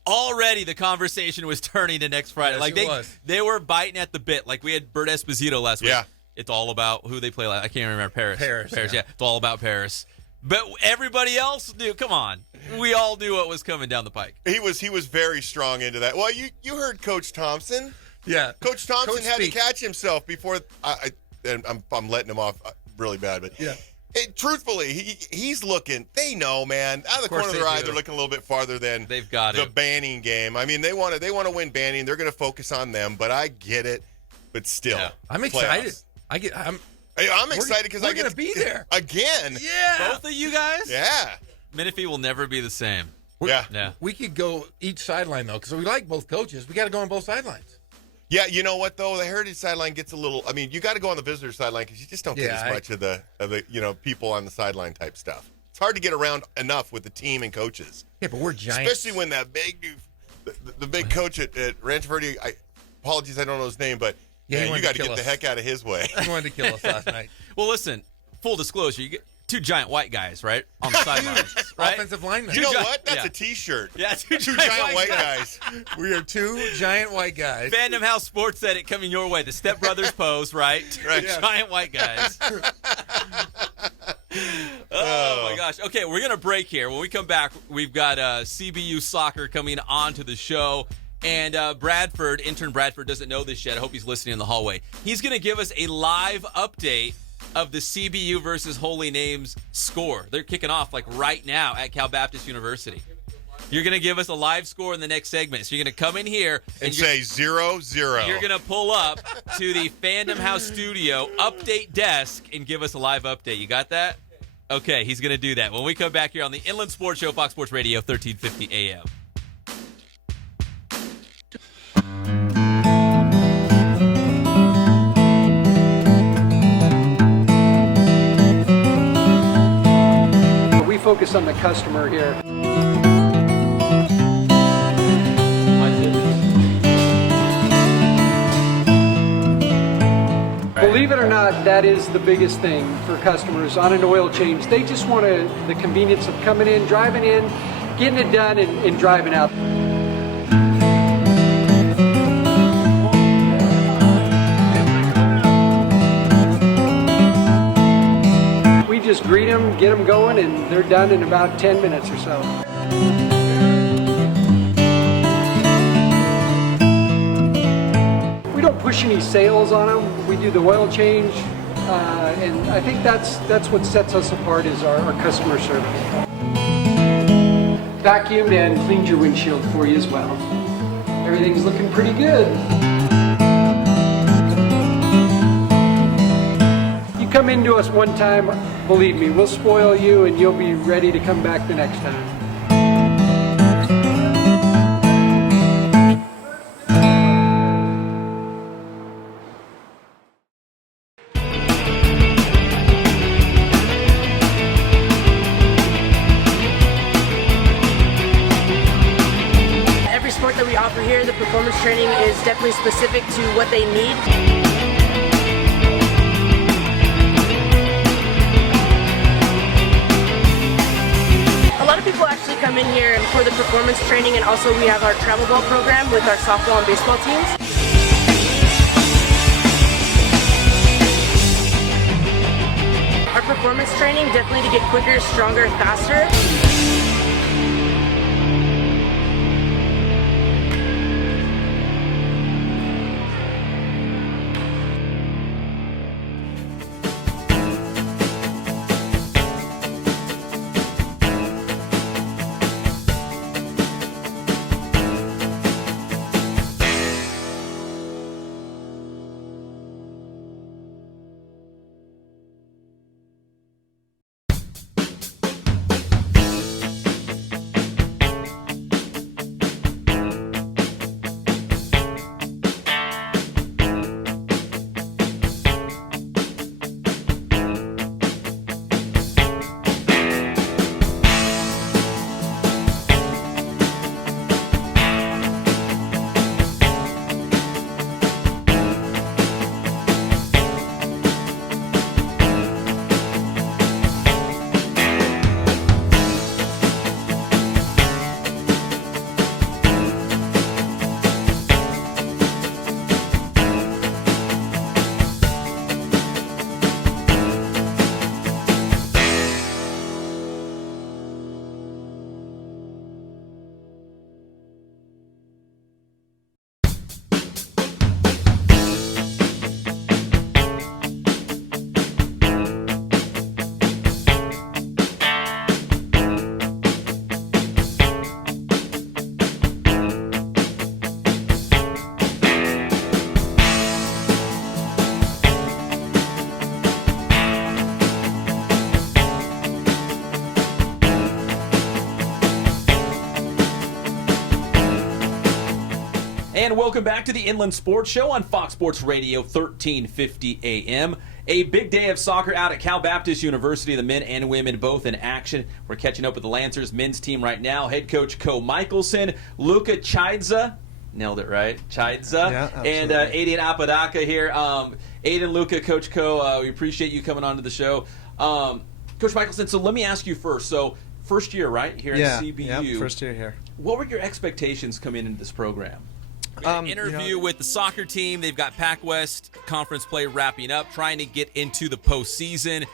Already the conversation was turning to next Friday. Yes, they were biting at the bit. We had Bert Esposito last week. Yeah. It's all about who they play. I can't remember. Paris. Yeah. It's all about Paris. But everybody else knew. Come on, we all knew what was coming down the pike. He was very strong into that. Well, you heard Coach Thompson. Yeah, Coach Thompson had to catch himself before. I'm letting him off really bad, but yeah. Truthfully, he's looking. They know, man. Out of the corner of their eye, they're looking a little bit farther than they've got the Banning game. I mean, they want to win Banning. They're going to focus on them, but I get it. But still, I'm excited. I'm excited because we're going to be there again. Yeah, both of you guys. Yeah, Menifee will never be the same. Yeah. We could go each sideline though, because we like both coaches. We got to go on both sidelines. Yeah, you know what though, the Heritage sideline gets a little. I mean, you got to go on the visitor sideline because you just don't get as much of the people on the sideline type stuff. It's hard to get around enough with the team and coaches. Yeah, but we're giants. Especially when that big the big coach at Rancho Verde. Apologies, I don't know his name, but you got to get the heck out of his way. He wanted to kill us last night. Well, listen, full disclosure, two giant white guys, right? On the sidelines, right? Offensive linemen. You know what? That's a T-shirt. Yeah, two giant white guys. We are two giant white guys. Fandom House Sports said it coming your way. The Step Brothers pose, right? Right. Two giant white guys. Oh my gosh. Okay, we're going to break here. When we come back, we've got CBU soccer coming onto the show. And Bradford, intern Bradford, doesn't know this yet. I hope he's listening in the hallway. He's going to give us a live update of the CBU versus Holy Names score. They're kicking off like right now at Cal Baptist University. You're going to give us a live score in the next segment. So you're going to come in here and say 0-0. You're going to pull up to the Fandom House Studio update desk and give us a live update. You got that? Okay, he's going to do that when we come back here on the Inland Sports Show, Fox Sports Radio, 1350 AM. We focus on the customer here. Believe it or not, that is the biggest thing for customers on an oil change. They just want the convenience of coming in, driving in, getting it done, and driving out. We just greet them, get them going, and they're done in about 10 minutes or so. We don't push any sales on them. We do the oil change, and I think that's what sets us apart is our customer service. Vacuumed and cleaned your windshield for you as well. Everything's looking pretty good. You come into us one time, believe me, we'll spoil you and you'll be ready to come back the next time. Every sport that we offer here, the performance training is definitely specific to what they need. A lot of people actually come in here for the performance training, and also we have our travel ball program with our softball and baseball teams. Our performance training definitely to get quicker, stronger, faster. And welcome back to the Inland Sports Show on Fox Sports Radio, 1350 AM. A big day of soccer out at Cal Baptist University. The men and women both in action. We're catching up with the Lancers men's team right now. Head coach Co Michelson, Luka Chaidza, nailed it right, Chaidza, Yeah, and Aiden Apodaca here. Aiden, Luka, Coach Co, we appreciate you coming on to the show. Coach Michelson, so let me ask you first. So, first year, right, here at CBU. Yeah, first year here. What were your expectations coming into this program? We had an interview with the soccer team. They've got Pac West conference play wrapping up, trying to get into the postseason.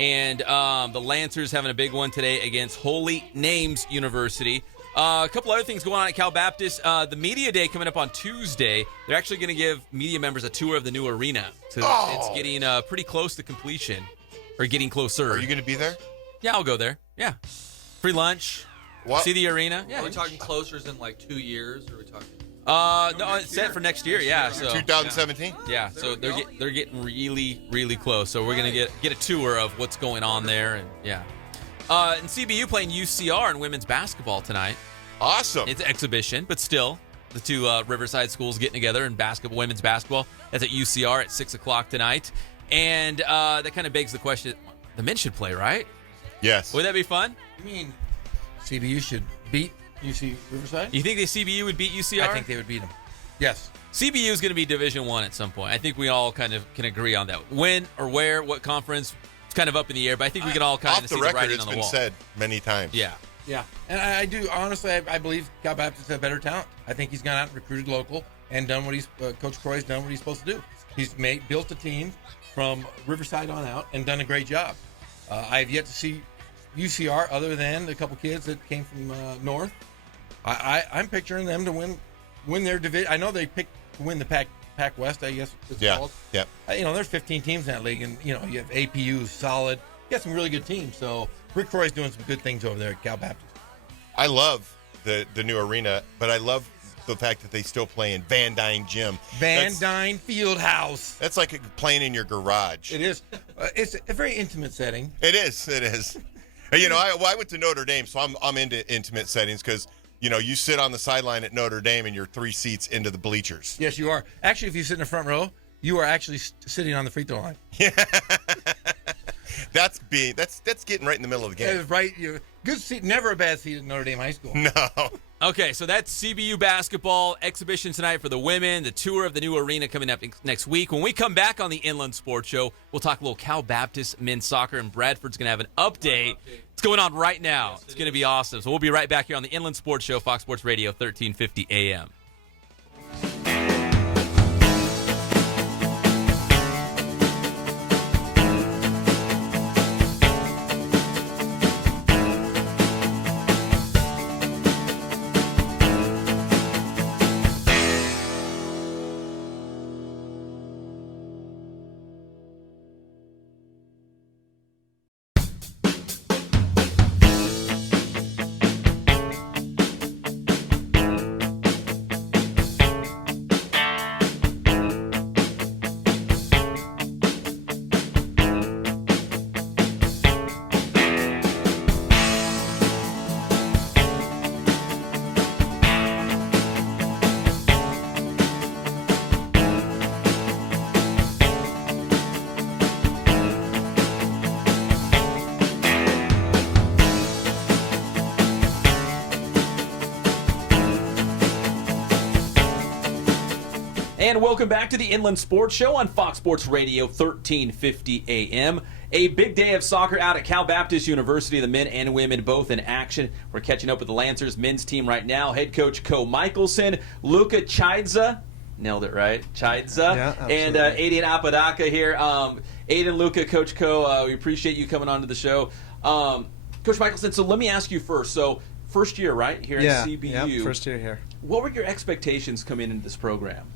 And the Lancers having a big one today against Holy Names University. A couple other things going on at Cal Baptist. The Media Day coming up on Tuesday. They're actually going to give media members a tour of the new arena. So it's getting pretty close to completion, or getting closer. Are you going to be there? Yeah, I'll go there. Yeah. Free lunch. What? See the arena. Are we talking closer in like 2 years? Or are we talking? No, it's set for next year. Yeah, so 2017. Yeah, so they're getting really, really close. So we're gonna get a tour of what's going on there, and yeah. And CBU playing UCR in women's basketball tonight. Awesome. It's an exhibition, but still, the two Riverside schools getting together in women's basketball. That's at UCR at 6:00 tonight, and that kind of begs the question: the men should play, right? Yes. Would that be fun? You mean CBU should beat UC Riverside? You think the CBU would beat UCR? I think they would beat them. Yes. CBU is going to be Division I at some point. I think we all kind of can agree on that. When or where, what conference, it's kind of up in the air, but I think we can all kind of see the writing on the wall. It's been said many times. Yeah. Yeah. And I do, honestly, I believe Cal Baptist has better talent. I think he's gone out and recruited local and done what Coach Croy's done what he's supposed to do. He's built a team from Riverside on out and done a great job. I have yet to see UCR other than a couple kids that came from North. I'm picturing them to win their division. I know they picked to win the Pac West, I guess it's called. Yeah. There's 15 teams in that league, and you have APU solid. You got some really good teams. So Rick Roy's doing some good things over there at Cal Baptist. I love the new arena, but I love the fact that they still play in Van Dyne Gym. Dyne Fieldhouse. That's like playing in your garage. It is. It's a very intimate setting. It is. I went to Notre Dame, so I'm into intimate settings because, you sit on the sideline at Notre Dame and you're 3 seats into the bleachers. Yes, you are. Actually, if you sit in the front row, you are actually sitting on the free throw line. Yeah. That's getting right in the middle of the game. That's right. Good seat. Never a bad seat at Notre Dame High School. No. Okay, so that's CBU basketball exhibition tonight for the women, the tour of the new arena coming up next week. When we come back on the Inland Sports Show, we'll talk a little Cal Baptist men's soccer, and Bradford's going to have an update. It's going on right now. It's going to be awesome. So we'll be right back here on the Inland Sports Show, Fox Sports Radio, 1350 AM. And welcome back to the Inland Sports Show on Fox Sports Radio, 1350 AM. A big day of soccer out at Cal Baptist University, the men and women both in action. We're catching up with the Lancers men's team right now. Head coach Co Michelson, Luka Chaidza, nailed it right, Chaidza, Yeah, and Aiden Apodaca here. Aiden, Luka, Coach Co, we appreciate you coming on to the show. Coach Michelson, so let me ask you first. So first year, right, here at CBU. Yeah, first year here. What were your expectations coming into this program?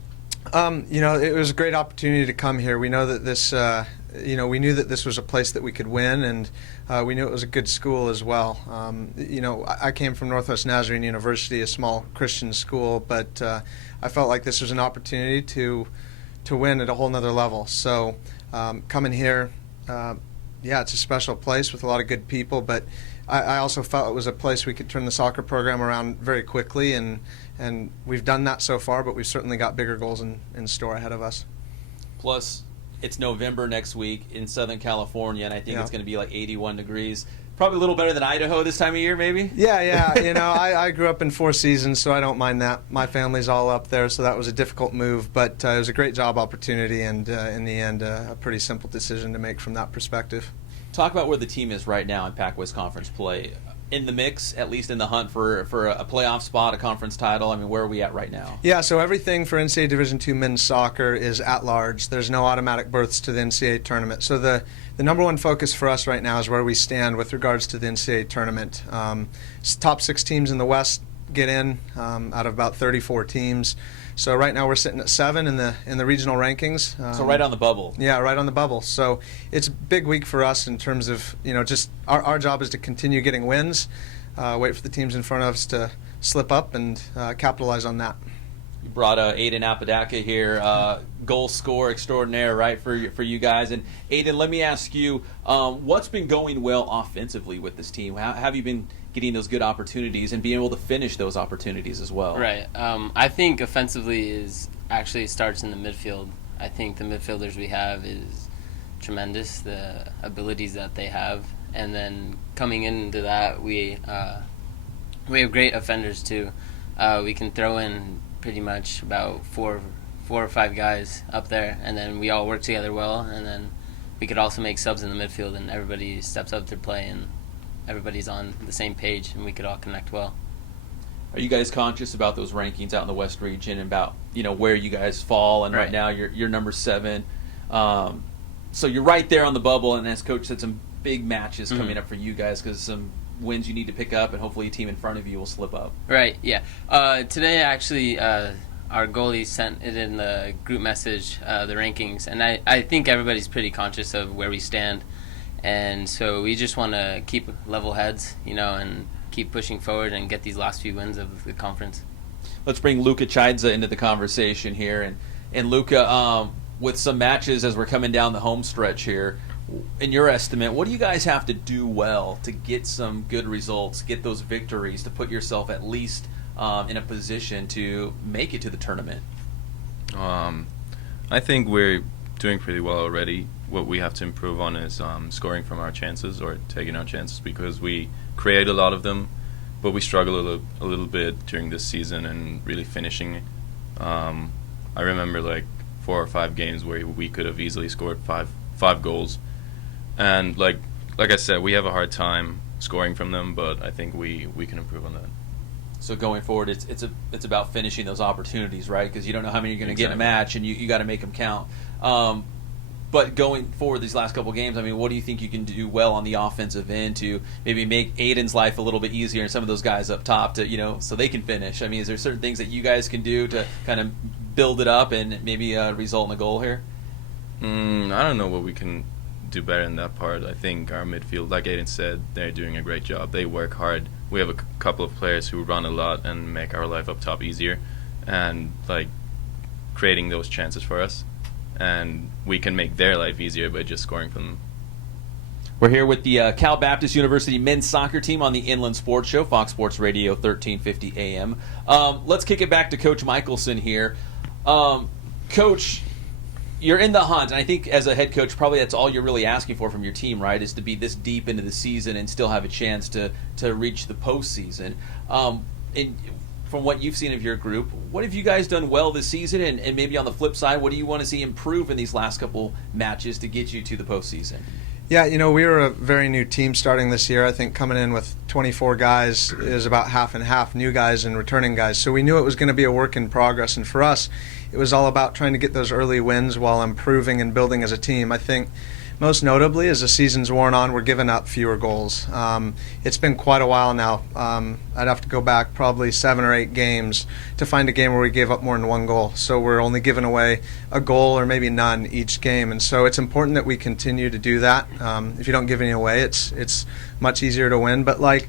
It was a great opportunity to come here. We know that this, we knew that this was a place that we could win, and we knew it was a good school as well. I came from Northwest Nazarene University, a small Christian school, but I felt like this was an opportunity to win at a whole nother level. So coming here, it's a special place with a lot of good people, but I also felt it was a place we could turn the soccer program around very quickly, and we've done that so far, but we've certainly got bigger goals in store ahead of us. Plus, it's November next week in Southern California, and I think it's going to be like 81 degrees. Probably a little better than Idaho this time of year, maybe? Yeah. I grew up in Four Seasons, so I don't mind that. My family's all up there, so that was a difficult move, but it was a great job opportunity, and in the end, a pretty simple decision to make from that perspective. Talk about where the team is right now in Pac-West Conference play. In the mix, at least in the hunt for a playoff spot, a conference title. I mean, where are we at right now? Yeah, so everything for NCAA Division II men's soccer is at large. There's no automatic berths to the NCAA tournament. So the number one focus for us right now is where we stand with regards to the NCAA tournament. Top 6 teams in the West get in out of about 34 teams. So right now we're sitting at 7 in the regional rankings. So right on the bubble. Yeah, right on the bubble. So it's a big week for us in terms of, just our job is to continue getting wins, wait for the teams in front of us to slip up and capitalize on that. You brought Aiden Apodaca here, goal scorer extraordinaire, right, for you guys. And Aiden, let me ask you, what's been going well offensively with this team? How have you been getting those good opportunities and being able to finish those opportunities as well? Right. I think offensively starts in the midfield. I think the midfielders we have is tremendous, the abilities that they have. And then coming into that, we have great offenders too. We can throw in pretty much about four or five guys up there, and then we all work together well, and then we could also make subs in the midfield, and everybody steps up to play, and everybody's on the same page, and we could all connect well. Are you guys conscious about those rankings out in the West region and about where you guys fall? And right now you're number 7, so you're right there on the bubble. And as Coach said, some big matches coming up for you guys because some wins you need to pick up, and hopefully a team in front of you will slip up. Right. Yeah. Today actually, our goalie sent it in the group message, the rankings, and I think everybody's pretty conscious of where we stand. And so we just want to keep level heads, and keep pushing forward and get these last few wins of the conference. Let's bring Luka Chaidza into the conversation here. And Luka, with some matches as we're coming down the home stretch here, in your estimate, what do you guys have to do well to get some good results, get those victories, to put yourself at least in a position to make it to the tournament? I think we're doing pretty well already. What we have to improve on is scoring from our chances or taking our chances, because we create a lot of them, but we struggle a little bit during this season and really finishing. I remember like 4 or 5 games where we could have easily scored five goals, and like I said, we have a hard time scoring from them, but I think we can improve on that. So going forward, it's about finishing those opportunities, right? Because you don't know how many you're going to get in a match, and you got to make them count. But going forward these last couple games, I mean, what do you think you can do well on the offensive end to maybe make Aiden's life a little bit easier and some of those guys up top to, so they can finish? I mean, is there certain things that you guys can do to kind of build it up and maybe result in a goal here? I don't know what we can do better in that part. I think our midfield, like Aiden said, they're doing a great job. They work hard. We have a couple of players who run a lot and make our life up top easier and like creating those chances for us. And we can make their life easier by just scoring from them. We're here with the Cal Baptist University men's soccer team on the Inland Sports Show, Fox Sports Radio, 1350 AM. Let's kick it back to Coach Michelson here. Coach, you're in the hunt, and I think as a head coach, probably that's all you're really asking for from your team, right, is to be this deep into the season and still have a chance to reach the postseason. From what you've seen of your group, what have you guys done well this season? And maybe on the flip side, what do you want to see improve in these last couple matches to get you to the postseason? Yeah, we were a very new team starting this year. I think coming in with 24 guys is about half and half, new guys and returning guys. So we knew it was going to be a work in progress. And for us, it was all about trying to get those early wins while improving and building as a team. I think most notably, as the season's worn on, we're giving up fewer goals. It's been quite a while now. I'd have to go back probably 7 or 8 games to find a game where we gave up more than 1 goal. So we're only giving away a goal or maybe none each game. And so it's important that we continue to do that. If you don't give any away, it's much easier to win. But like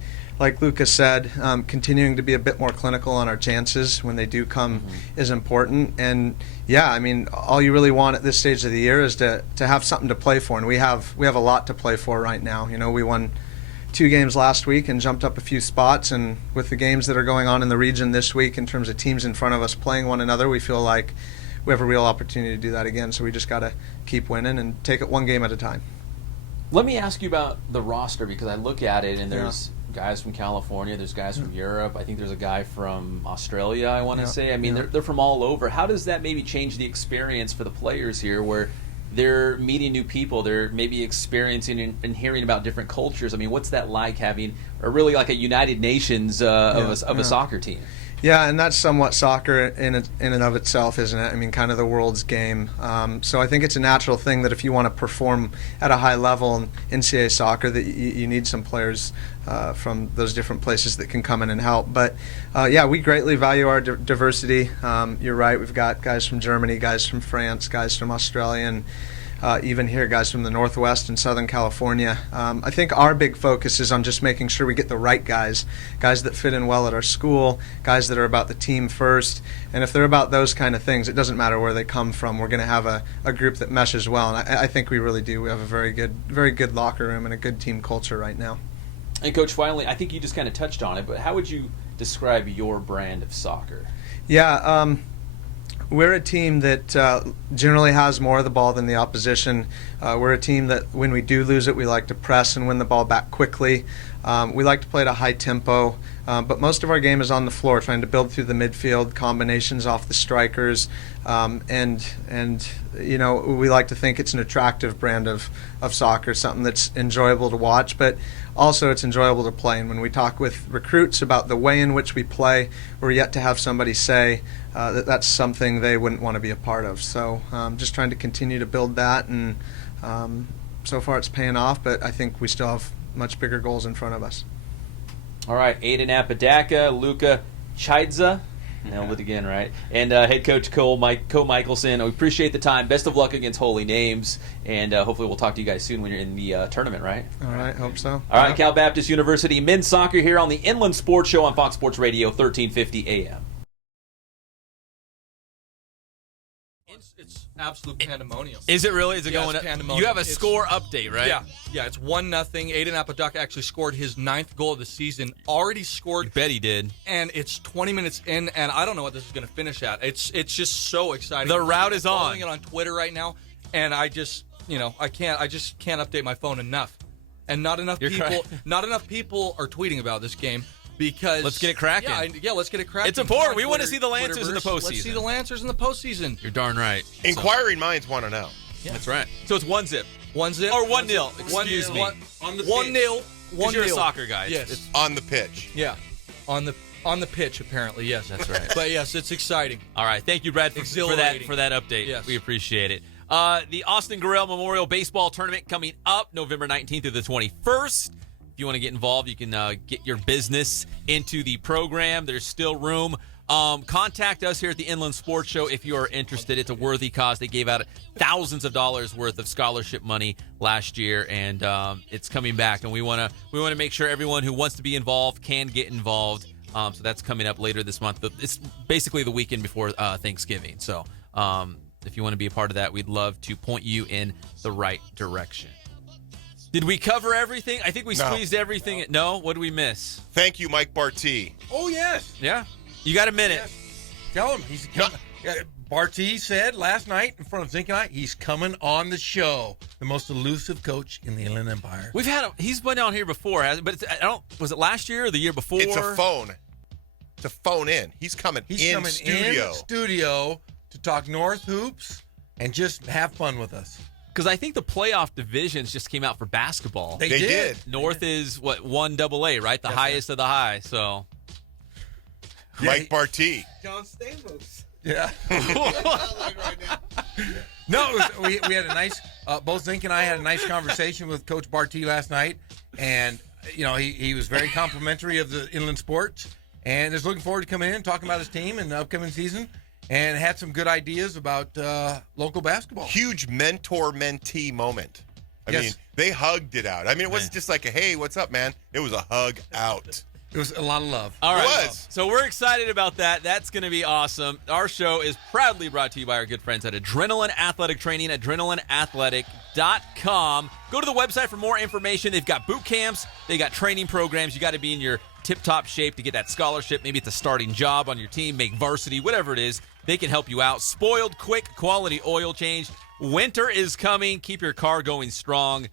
Lucas said, continuing to be a bit more clinical on our chances when they do come is important. And yeah, I mean, all you really want at this stage of the year is to have something to play for, and we have a lot to play for right now. We won 2 games last week and jumped up a few spots, and with the games that are going on in the region this week in terms of teams in front of us playing one another, we feel like we have a real opportunity to do that again. So we just got to keep winning and take it one game at a time. Let me ask you about the roster, because I look at it and there's guys from California, there's guys from Europe. I think there's a guy from Australia, I want to say. I mean, they're from all over. How does that maybe change the experience for the players here, where they're meeting new people. They're maybe experiencing and hearing about different cultures. I mean, what's that like having really like a United Nations of a soccer team? Yeah, and that's somewhat soccer in and of itself, isn't it? I mean, kind of the world's game. So I think it's a natural thing that if you want to perform at a high level in NCAA soccer, that you need some players from those different places that can come in and help. But yeah, we greatly value our diversity. You're right. We've got guys from Germany, guys from France, guys from Australia, and even here, guys from the Northwest and Southern California. I think our big focus is on just making sure we get the right guys that fit in well at our school, guys that are about the team first. And if they're about those kind of things, it doesn't matter where they come from. We're going to have a group that meshes well, and I think we really do. We have a very good locker room and a good team culture right now. And Coach, finally, I think you just kind of touched on it, but how would you describe your brand of soccer? Yeah, we're a team that generally has more of the ball than the opposition. We're a team that when we do lose it, we like to press and win the ball back quickly. We like to play at a high tempo, but most of our game is on the floor, trying to build through the midfield, combinations off the strikers, and you know, we like to think it's an attractive brand of soccer, something that's enjoyable to watch, but also it's enjoyable to play. And when we talk with recruits about the way in which we play, we're yet to have somebody say that's something they wouldn't want to be a part of. So just trying to continue to build that, and so far it's paying off, but I think we still have much bigger goals in front of us. All right, Aiden Apodaca, Luca Chaidza, nailed it again, right? And head coach Co Michelson. We appreciate the time. Best of luck against Holy Names, and hopefully we'll talk to you guys soon when you're in the tournament, right? All right, hope so. All right, Cal Baptist University men's soccer here on the Inland Sports Show on Fox Sports Radio, 1350 AM. It's absolute pandemonium. Is it really? Is it going up? Pandemonium. You have a score update, right? Yeah, it's 1-0. Aiden Apodaca actually scored his 9th goal of the season. Already scored. You bet he did. And it's 20 minutes in, and I don't know what this is going to finish at. It's just so exciting. The route is on. I'm following it on Twitter right now, and I just can't update my phone enough. And not enough people are tweeting about this game. Because let's get it cracking. Yeah, let's get it cracking. It's important. We want to see the Lancers in the postseason. Let's see the Lancers in the postseason. You're darn right. Inquiring minds want to know. Yeah. That's right. So it's 1-0. 1-0 or 1-0. Excuse me. 1-0. You're a soccer guy. Yes. It's on the pitch. Yeah. On the pitch, apparently. Yes, that's right. But yes, it's exciting. All right. Thank you, Brad, for that update. Yes. We appreciate it. The Austin Gorell Memorial Baseball Tournament coming up November 19th through the 21st. If you want to get involved, you can get your business into the program. There's still room. Contact us here at the Inland Sports Show if you are interested. It's a worthy cause. They gave out thousands of dollars worth of scholarship money last year, and it's coming back. And we want to make sure everyone who wants to be involved can get involved. So that's coming up later this month. It's basically the weekend before Thanksgiving. So if you want to be a part of that, we'd love to point you in the right direction. Did we cover everything? I think we squeezed everything. No? What did we miss? Thank you, Mike Barty. Oh, yes. Yeah. You got a minute. Yes. Tell him he's coming. Barty said last night in front of Zink and I, he's coming on the show. The most elusive coach in the Inland Empire. We've had he's been on here before, but was it last year or the year before? It's a phone. To phone in. He's coming in studio to talk North hoops and just have fun with us. Because I think the playoff divisions just came out for basketball. They did. North is, 1AA, right? The highest of the high, so. Mike Barty. John Stamos. Yeah. No, we had a nice, both Zink and I had a nice conversation with Coach Barty last night. And, you know, he was very complimentary of the Inland Sports. And is looking forward to coming in and talking about his team and the upcoming season. And had some good ideas about local basketball. Huge mentor-mentee moment. I mean, they hugged it out. I mean, it wasn't just like a, hey, what's up, man? It was a hug out. It was a lot of love. All right. It was. So we're excited about that. That's going to be awesome. Our show is proudly brought to you by our good friends at Adrenaline Athletic Training, adrenalineathletic.com. Go to the website for more information. They've got boot camps. They got training programs. You got to be in your tip-top shape to get that scholarship. Maybe it's a starting job on your team, make varsity, whatever it is. They can help you out. Spoiled, quick, quality oil change. Winter is coming. Keep your car going strong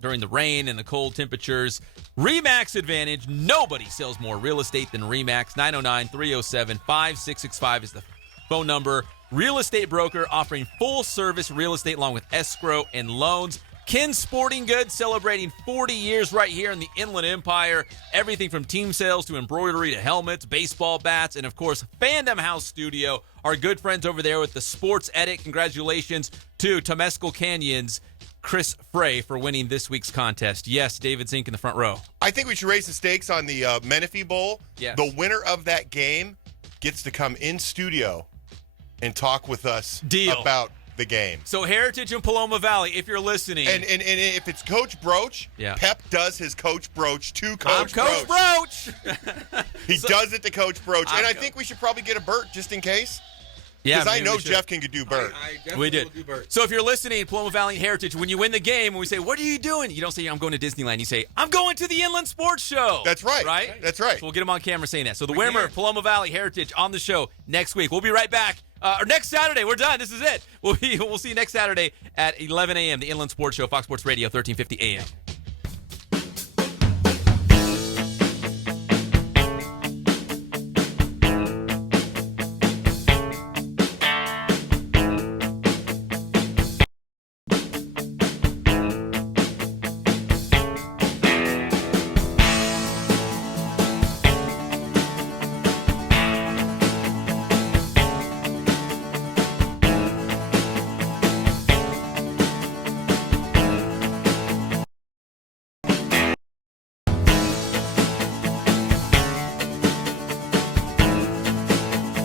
during the rain and the cold temperatures. RE/MAX Advantage. Nobody sells more real estate than RE/MAX. 909-307-5665 is the phone number. real estate broker offering full-service real estate along with escrow and loans. Ken's Sporting Goods celebrating 40 years right here in the Inland Empire. Everything from team sales to embroidery to helmets, baseball bats, and, of course, Fandom House Studio. Our good friends over there with the Sports Edit. Congratulations to Temescal Canyon's Chris Frey for winning this week's contest. Yes, David Zink in the front row. I think we should raise the stakes on the Menifee Bowl. Yes. The winner of that game gets to come in studio and talk with us about the game. So Heritage and Paloma Valley, if you're listening. And if it's Coach Broach, Pep does his Coach Broach to Coach Broach. He does it to Coach Broach. And I think we should probably get a Bert just in case. Yeah, because I know Geoff can do Bert. We did. So if you're listening, Paloma Valley Heritage, when you win the game, when we say, what are you doing? You don't say, I'm going to Disneyland. You say, I'm going to the Inland Sports Show. That's right. Right? That's right. So we'll get them on camera saying that. So the winner of Paloma Valley Heritage on the show next week. We'll be right back. Or next Saturday. We're done. This is it. We'll see you next Saturday at 11 a.m. The Inland Sports Show, Fox Sports Radio, 1350 a.m.